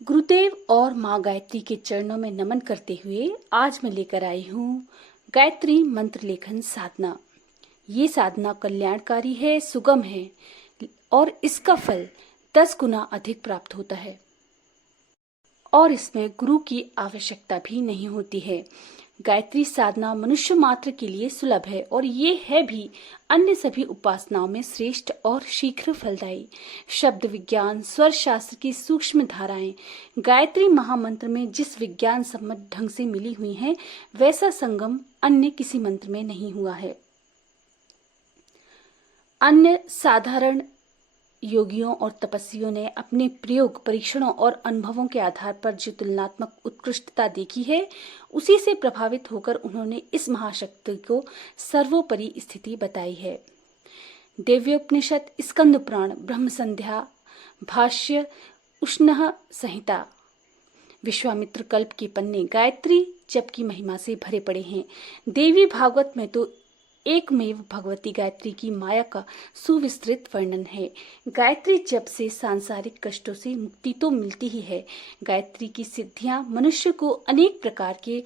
गुरुदेव और माँ गायत्री के चरणों में नमन करते हुए आज मैं लेकर आई हूँ गायत्री मंत्र लेखन साधना। ये साधना कल्याणकारी है, सुगम है और इसका फल 10 गुना अधिक प्राप्त होता है और इसमें गुरु की आवश्यकता भी नहीं होती है। गायत्री साधना मनुष्य मात्र के लिए सुलभ है और ये है भी अन्य सभी उपासनाओं में श्रेष्ठ और शीघ्र फलदायी। शब्द विज्ञान, स्वर शास्त्र की सूक्ष्म धाराएं गायत्री महामंत्र में जिस विज्ञान सम्मत ढंग से मिली हुई हैं, वैसा संगम अन्य किसी मंत्र में नहीं हुआ है। अन्य साधारण योगियों और तपस्वियों ने अपने प्रयोग, परीक्षणों और अनुभवों के आधार पर जो तुलनात्मक उत्कृष्टता देखी है, उसी से प्रभावित होकर उन्होंने इस महाशक्ति को सर्वोपरि स्थिति बताई है। देव्योपनिषद, स्कंद पुराण, ब्रह्म संध्या, भाष्य, उष्णः संहिता, विश्वामित्र कल्प के पन्ने गायत्री जप की महिमा से भरे पड़े हैं। देवी भागवत में तो एकमेव भगवती गायत्री की माया का सुविस्तृत वर्णन है। गायत्री जप से सांसारिक कष्टों से मुक्ति तो मिलती ही है। गायत्री की सिद्धियां मनुष्य को अनेक प्रकार के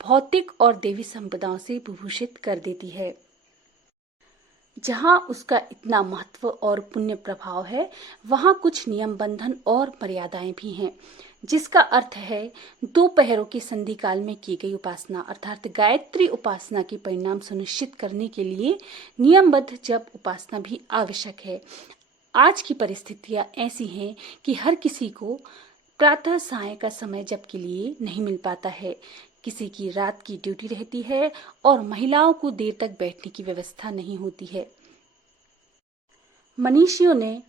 भौतिक और देवी संपदाओं से विभूषित कर देती है। जहाँ उसका इतना महत्व और पुण्य प्रभाव है, वहाँ कुछ नियम, बंधन और मर्यादाएं भी हैं, जिसका अर्थ है दो पहरों के संधि काल में की गई उपासना अर्थात गायत्री उपासना के परिणाम सुनिश्चित करने के लिए नियमबद्ध जप उपासना भी आवश्यक है। आज की परिस्थितियां ऐसी हैं कि हर किसी को प्रातः साय का समय जप के लिए नहीं मिल पाता है। किसी की रात की ड्यूटी रहती है और महिलाओं को देर तक बैठने की व्यवस्था नहीं होती है। मनीषियों ने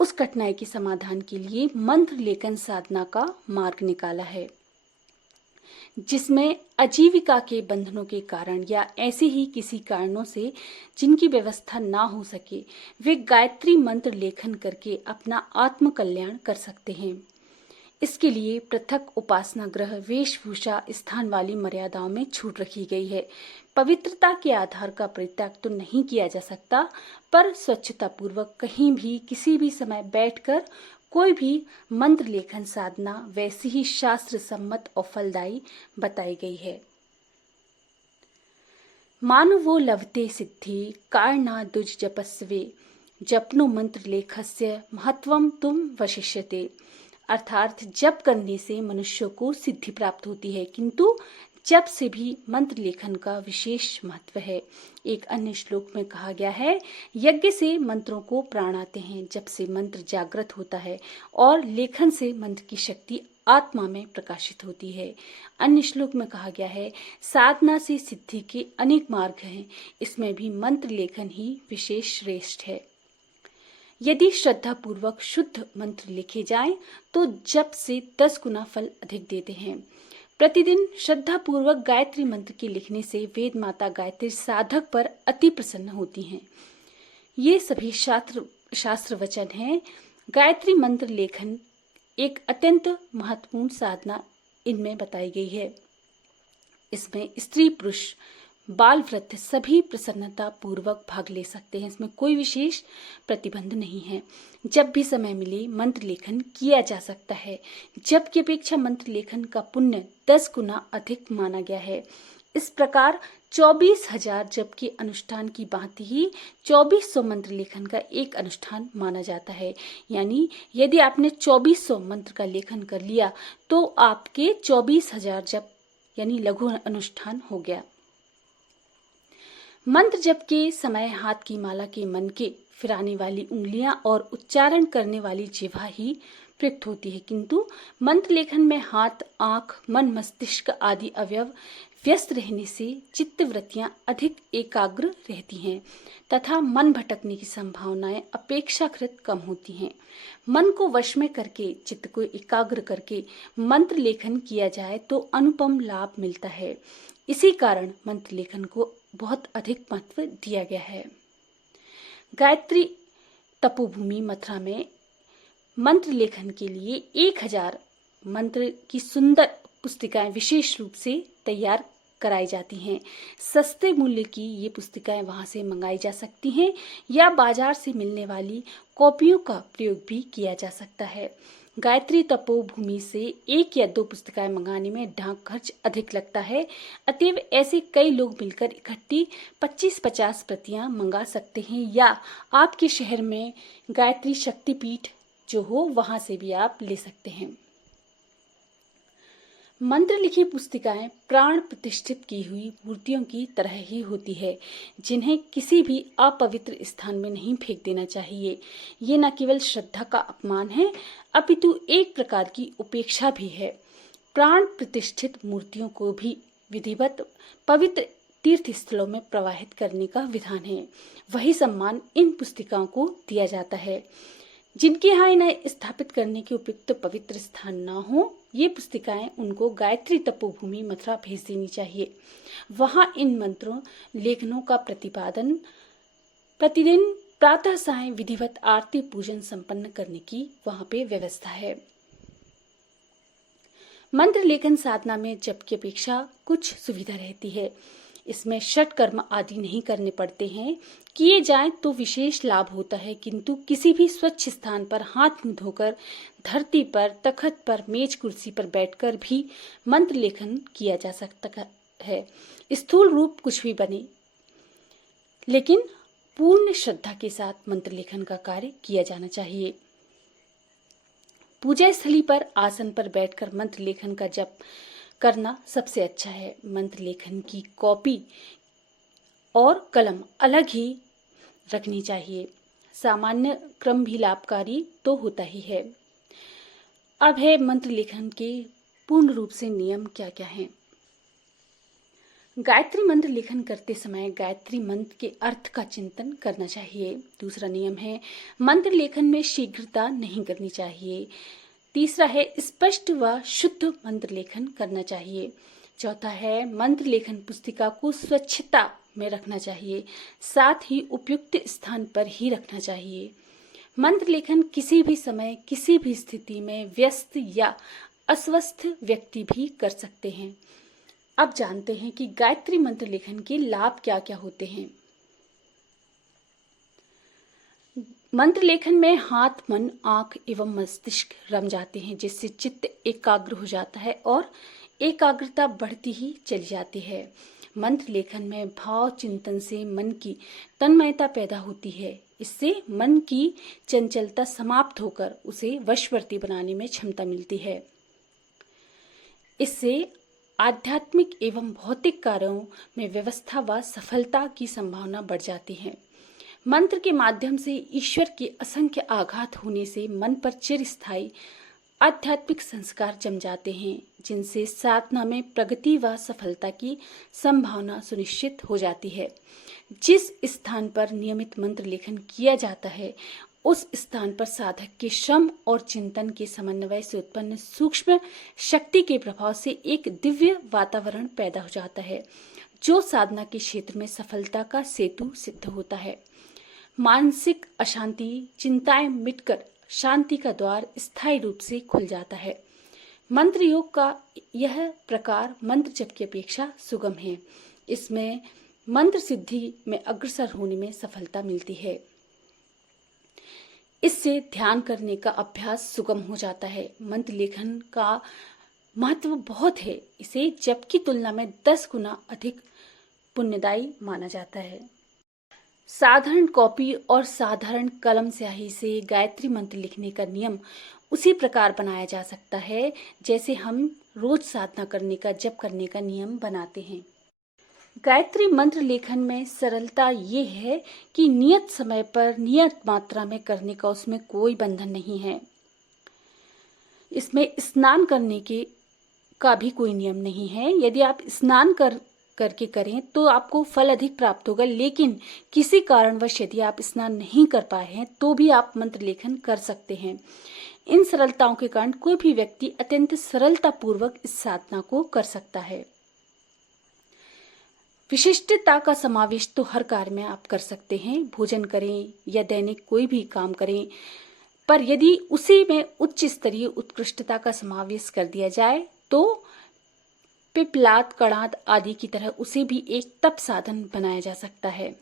उस कठिनाई के समाधान के लिए मंत्र लेखन साधना का मार्ग निकाला है, जिसमें आजीविका के बंधनों के कारण या ऐसे ही किसी कारणों से जिनकी व्यवस्था ना हो सके, वे गायत्री मंत्र लेखन करके अपना आत्म कल्याण कर सकते हैं। इसके लिए पृथक उपासना ग्रह, वेशभूषा, स्थान वाली मर्यादाओं में छूट रखी गई है। पवित्रता के आधार का परित्याग तो नहीं किया जा सकता, पर स्वच्छता पूर्वक कहीं भी किसी भी समय बैठकर कोई भी मंत्र लेखन साधना वैसी ही शास्त्र सम्मत और फलदायी बताई गई है। मानवो लभते सिद्धि कारणाद् दुज जपस्वे जपनो मंत्र लेखस्य महत्वम तुम वशिष्यते। अर्थात जप करने से मनुष्य को सिद्धि प्राप्त होती है, किंतु जप से भी मंत्र लेखन का विशेष महत्व है। एक अन्य श्लोक में कहा गया है, यज्ञ से मंत्रों को प्राण आते हैं, जप से मंत्र जागृत होता है और लेखन से मंत्र की शक्ति आत्मा में प्रकाशित होती है। अन्य श्लोक में कहा गया है, साधना से सिद्धि के अनेक मार्ग हैं, इसमें भी मंत्र लेखन ही विशेष श्रेष्ठ है। यदि श्रद्धा पूर्वक शुद्ध मंत्र लिखे जाएं, तो जप से 10 गुना फल अधिक देते हैं। प्रतिदिन श्रद्धा पूर्वक गायत्री मंत्र के लिखने से वेद माता गायत्री साधक पर अति प्रसन्न होती हैं। ये सभी शास्त्र वचन हैं। गायत्री मंत्र लेखन एक अत्यंत महत्वपूर्ण साधना इनमें बताई गई है। इसमें स्त्री, पुरुष, बाल, वृद्ध सभी प्रसन्नता पूर्वक भाग ले सकते हैं। इसमें कोई विशेष प्रतिबंध नहीं है। जब भी समय मिले मंत्र लेखन किया जा सकता है। जप की अपेक्षा मंत्र लेखन का पुण्य 10 गुना अधिक माना गया है। इस प्रकार 24,000 जप के अनुष्ठान की भांति ही 2400 मंत्र लेखन का एक अनुष्ठान माना जाता है। यानी यदि आपने 2400 मंत्र का लेखन कर लिया तो आपके 24,000 जप यानी लघु अनुष्ठान हो गया। मंत्र जप के समय हाथ की माला के मन के फिराने वाली उंगलियां और उच्चारण करने वाली जिह्वा ही प्रयुक्त होती है, किंतु मंत्र लेखन में हाथ, आंख, मन, मस्तिष्क आदि अवयव व्यस्त रहने से चित्त वृत्तियां अधिक एकाग्र रहती हैं तथा मन भटकने की संभावनाएं अपेक्षाकृत कम होती हैं। मन को वश में करके, चित्त को एकाग्र करके मंत्र लेखन किया जाए तो अनुपम लाभ मिलता है। इसी कारण मंत्र लेखन को बहुत अधिक महत्व दिया गया है। गायत्री तपोभूमि मथुरा में मंत्र लेखन के लिए 1000 मंत्र की सुंदर पुस्तिकाएं विशेष रूप से तैयार कराई जाती हैं। सस्ते मूल्य की ये पुस्तिकाएं वहां से मंगाई जा सकती हैं या बाजार से मिलने वाली कॉपियों का प्रयोग भी किया जा सकता है। गायत्री तपोभूमि से 1 या 2 पुस्तिकाएं मंगाने में डाक खर्च अधिक लगता है, अतएव ऐसे कई लोग मिलकर इकट्ठी 25-50 प्रतियां मंगा सकते हैं या आपके शहर में गायत्री शक्तिपीठ जो हो वहां से भी आप ले सकते हैं। मंत्र लिखी पुस्तिकाएं प्राण प्रतिष्ठित की हुई मूर्तियों की तरह ही होती है, जिन्हें किसी भी अपवित्र स्थान में नहीं फेंक देना चाहिए। ये न केवल श्रद्धा का अपमान है, अपितु एक प्रकार की उपेक्षा भी है। प्राण प्रतिष्ठित मूर्तियों को भी विधिवत पवित्र तीर्थ स्थलों में प्रवाहित करने का विधान है। वही सम्मान इन पुस्तिकाओं को दिया जाता है। जिनके यहाँ इन्हें स्थापित करने के उपयुक्त पवित्र स्थान न हो, ये पुस्तिकाएं उनको गायत्री तपोभूमि मथुरा भेज देनी चाहिए। वहां इन मंत्रों लेखनों का प्रतिपादन प्रतिदिन प्रातः सायं विधिवत आरती पूजन संपन्न करने की वहां पे व्यवस्था है। मंत्र लेखन साधना में जप की अपेक्षा कुछ सुविधा रहती है। इसमें षट कर्म आदि नहीं करने पड़ते हैं। किए जाएं तो विशेष लाभ होता है, किंतु किसी भी स्वच्छ स्थान पर हाथ मुंह धोकर धरती पर, तखत पर, मेज कुर्सी पर बैठकर भी मंत्र लेखन किया जा सकता है। स्थूल रूप कुछ भी बने, लेकिन पूर्ण श्रद्धा के साथ मंत्र लेखन का कार्य किया जाना चाहिए। पूजा स्थली पर आसन पर बैठकर मंत्र लेखन का जप करना सबसे अच्छा है। मंत्र लेखन की कॉपी और कलम अलग ही रखनी चाहिए। सामान्य क्रम भी लाभकारी तो होता ही है। अब है मंत्र लेखन के पूर्ण रूप से नियम क्या क्या हैं। गायत्री मंत्र लेखन करते समय गायत्री मंत्र के अर्थ का चिंतन करना चाहिए। दूसरा नियम है मंत्र लेखन में शीघ्रता नहीं करनी चाहिए। तीसरा है स्पष्ट व शुद्ध मंत्र लेखन करना चाहिए। चौथा है मंत्र लेखन पुस्तिका को स्वच्छता में रखना चाहिए, साथ ही उपयुक्त स्थान पर ही रखना चाहिए। मंत्र लेखन किसी भी समय किसी भी स्थिति में व्यस्त या अस्वस्थ व्यक्ति भी कर सकते हैं। अब जानते हैं कि गायत्री मंत्र लेखन के लाभ क्या क्या होते हैं। मंत्र लेखन में हाथ, मन, आंख एवं मस्तिष्क रम जाते हैं, जिससे चित्त एकाग्र हो जाता है और एकाग्रता बढ़ती ही चली जाती है। मंत्र लेखन में भाव चिंतन से मन की तन्मयता पैदा होती है। इससे मन की चंचलता समाप्त होकर उसे वशवर्ती बनाने में क्षमता मिलती है। इससे आध्यात्मिक एवं भौतिक कार्यों में व्यवस्था व सफलता की संभावना बढ़ जाती है। मंत्र के माध्यम से ईश्वर के असंख्य आघात होने से मन पर चिरस्थायी आध्यात्मिक संस्कार जम जाते हैं, जिनसे साधना में प्रगति व सफलता की संभावना सुनिश्चित हो जाती है। जिस स्थान पर नियमित मंत्र लेखन किया जाता है, उस स्थान पर साधक के श्रम और चिंतन के समन्वय से उत्पन्न सूक्ष्म शक्ति के प्रभाव से एक दिव्य वातावरण पैदा हो जाता है, जो साधना के क्षेत्र में सफलता का सेतु सिद्ध होता है। मानसिक अशांति, चिंताएं मिटकर शांति का द्वार स्थायी रूप से खुल जाता है। मंत्र योग का यह प्रकार मंत्र जप की अपेक्षा सुगम है। इसमें मंत्र सिद्धि में अग्रसर होने में सफलता मिलती है। इससे ध्यान करने का अभ्यास सुगम हो जाता है। मंत्र लेखन का महत्व बहुत है। इसे जप की तुलना में 10 गुना अधिक पुण्यदायी माना जाता है। साधारण कॉपी और साधारण कलम स्याही से गायत्री मंत्र लिखने का नियम उसी प्रकार बनाया जा सकता है जैसे हम रोज साधना करने का, जप करने का नियम बनाते हैं। गायत्री मंत्र लेखन में सरलता ये है कि नियत समय पर नियत मात्रा में करने का उसमें कोई बंधन नहीं है। इसमें स्नान करने का भी कोई नियम नहीं है। यदि आप स्नान करके करें तो आपको फल अधिक प्राप्त होगा, लेकिन किसी कारणवश यदि आप स्नान नहीं कर पाए हैं तो भी आप मंत्र लेखन कर सकते हैं। इन सरलताओं के कारण कोई भी व्यक्ति अत्यंत सरलता पूर्वक इस साधना को कर सकता है। विशिष्टता का समावेश तो हर कार्य में आप कर सकते हैं। भोजन करें या दैनिक कोई भी काम करें, पर यदि उसी में उच्च स्तरीय उत्कृष्टता का समावेश कर दिया जाए तो पिपलाद, कणाद आदि की तरह उसे भी एक तप साधन बनाया जा सकता है।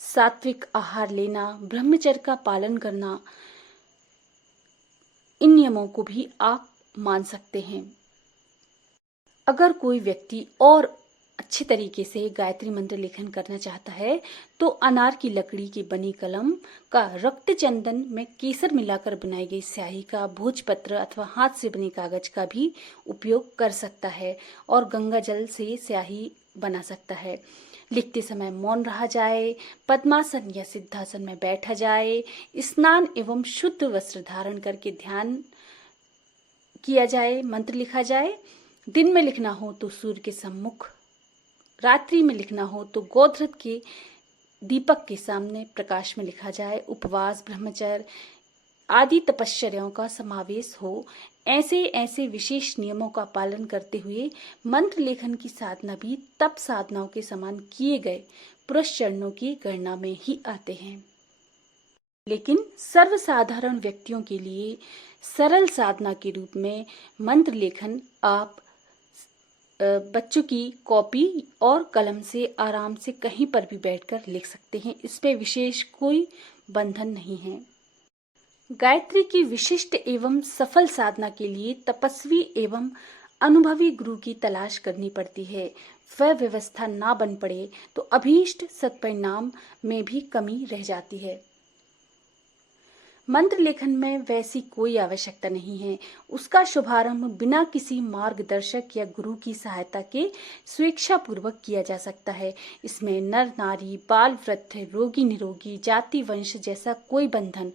सात्विक आहार लेना, ब्रह्मचर्य का पालन करना, इन नियमों को भी आप मान सकते हैं। अगर कोई व्यक्ति और अच्छे तरीके से गायत्री मंत्र लेखन करना चाहता है तो अनार की लकड़ी की बनी कलम का रक्त चंदन में केसर मिलाकर बनाई गई स्याही का, भोजपत्र अथवा हाथ से बने कागज का भी उपयोग कर सकता है और गंगा जल से स्याही बना सकता है। लिखते समय मौन रहा जाए, पद्मासन या सिद्धासन में बैठा जाए, स्नान एवं शुद्ध वस्त्र धारण करके ध्यान किया जाए, मंत्र लिखा जाए। दिन में लिखना हो तो सूर्य के सम्मुख, रात्रि में लिखना हो तो गोधृत के दीपक के सामने प्रकाश में लिखा जाए। उपवास, ब्रह्मचर्य आदि तपश्चर्याओं का समावेश हो। ऐसे विशेष नियमों का पालन करते हुए मंत्र लेखन की साधना भी तप साधनाओं के समान किए गए पुरुष चरणों की गणना में ही आते हैं। लेकिन सर्वसाधारण व्यक्तियों के लिए सरल साधना के रूप में मंत्र लेखन आप बच्चों की कॉपी और कलम से आराम से कहीं पर भी बैठकर लिख सकते हैं। इसमें विशेष कोई बंधन नहीं है। गायत्री की विशिष्ट एवं सफल साधना के लिए तपस्वी एवं अनुभवी गुरु की तलाश करनी पड़ती है। वह व्यवस्था ना बन पड़े तो अभीष्ट सत्परिणाम में भी कमी रह जाती है। मंत्र लेखन में वैसी कोई आवश्यकता नहीं है। उसका शुभारंभ बिना किसी मार्गदर्शक या गुरु की सहायता के स्वेच्छापूर्वक किया जा सकता है। इसमें नर नारी, बाल वृद्ध, रोगी निरोगी, जाति वंश जैसा कोई बंधन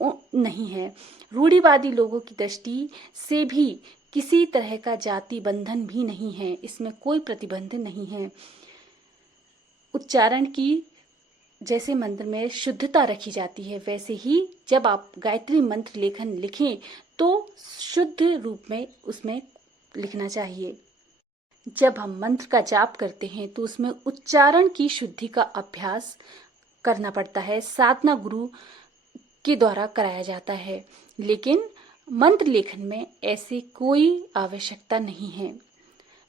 नहीं है। रूढ़िवादी लोगों की दृष्टि से भी किसी तरह का जाति बंधन भी नहीं है। इसमें कोई प्रतिबंध नहीं है। उच्चारण की जैसे मंत्र में शुद्धता रखी जाती है, वैसे ही जब आप गायत्री मंत्र लेखन लिखें तो शुद्ध रूप में उसमें लिखना चाहिए। जब हम मंत्र का जाप करते हैं तो उसमें उच्चारण की शुद्धि का अभ्यास करना पड़ता है। साधना गुरु के द्वारा कराया जाता है, लेकिन मंत्र लेखन में ऐसी कोई आवश्यकता नहीं है।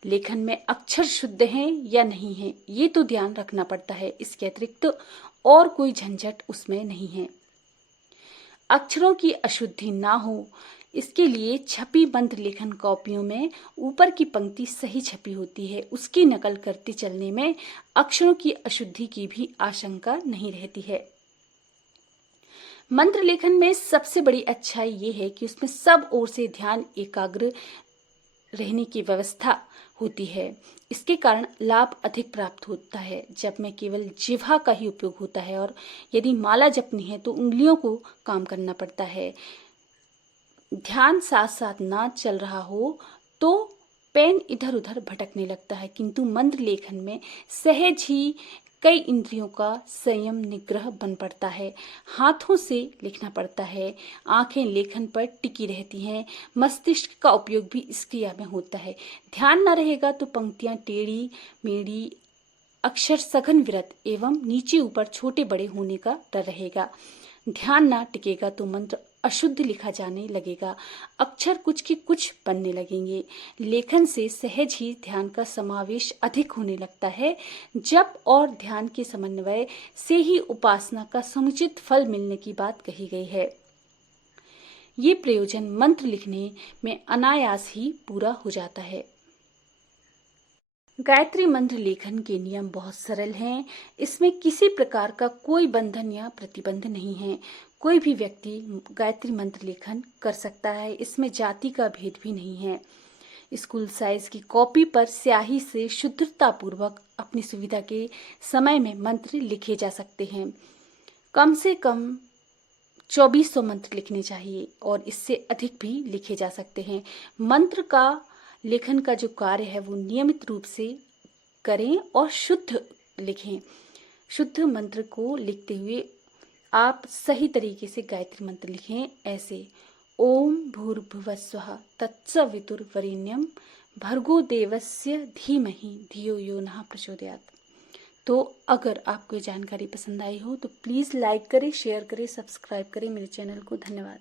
लेखन में अक्षर शुद्ध हैं या नहीं है ये तो ध्यान रखना पड़ता है। इसके अतिरिक्त और कोई झंझट उसमें नहीं है। अक्षरों की अशुद्धि ना हो इसके लिए छपी मंत्र लेखन कॉपियों में ऊपर की पंक्ति सही छपी होती है। उसकी नकल करते चलने में अक्षरों की अशुद्धि की भी आशंका नहीं रहती है। मंत्र लेखन में सबसे बड़ी अच्छाई ये है कि उसमें सब ओर से ध्यान एकाग्र रहने की व्यवस्था होती है। इसके कारण लाभ अधिक प्राप्त होता है। जब में केवल जिह्वा का ही उपयोग होता है और यदि माला जपनी है तो उंगलियों को काम करना पड़ता है। ध्यान साथ साथ ना चल रहा हो तो पेन इधर उधर भटकने लगता है, किंतु मंत्र लेखन में सहज ही कई इंद्रियों का संयम निग्रह बन पड़ता है। हाथों से लिखना पड़ता है, आंखें लेखन पर टिकी रहती हैं, मस्तिष्क का उपयोग भी इस क्रिया में होता है। ध्यान न रहेगा तो पंक्तियां टेढ़ी मेढ़ी, अक्षर सघन विरत एवं नीचे ऊपर छोटे बड़े होने का डर रहेगा। ध्यान ना टिकेगा तो मंत्र अशुद्ध लिखा जाने लगेगा, अक्षर कुछ के कुछ बनने लगेंगे। लेखन से सहज ही ध्यान का समावेश अधिक होने लगता है। जप और ध्यान के समन्वय से ही उपासना का समुचित फल मिलने की बात कही गई है। ये प्रयोजन मंत्र लिखने में अनायास ही पूरा हो जाता है। गायत्री मंत्र लेखन के नियम बहुत सरल हैं। इसमें किसी प्रकार का कोई बंधन या प्रतिबंध नहीं है। कोई भी व्यक्ति गायत्री मंत्र लेखन कर सकता है। इसमें जाति का भेद भी नहीं है। स्कूल साइज की कॉपी पर स्याही से शुद्धता पूर्वक अपनी सुविधा के समय में मंत्र लिखे जा सकते हैं। कम से कम 2400 मंत्र लिखने चाहिए और इससे अधिक भी लिखे जा सकते हैं। मंत्र का लेखन का जो कार्य है वो नियमित रूप से करें और शुद्ध लिखें। शुद्ध मंत्र को लिखते हुए आप सही तरीके से गायत्री मंत्र लिखें। ऐसे ओम भूर्भुवस्वः तत्सवितुर्वरेण्यं भर्गो देवस्य धीमहि धियो यो नः प्रचोदयात्। तो अगर आपको ये जानकारी पसंद आई हो तो प्लीज़ लाइक करें, शेयर करें, सब्सक्राइब करें मेरे चैनल को। धन्यवाद।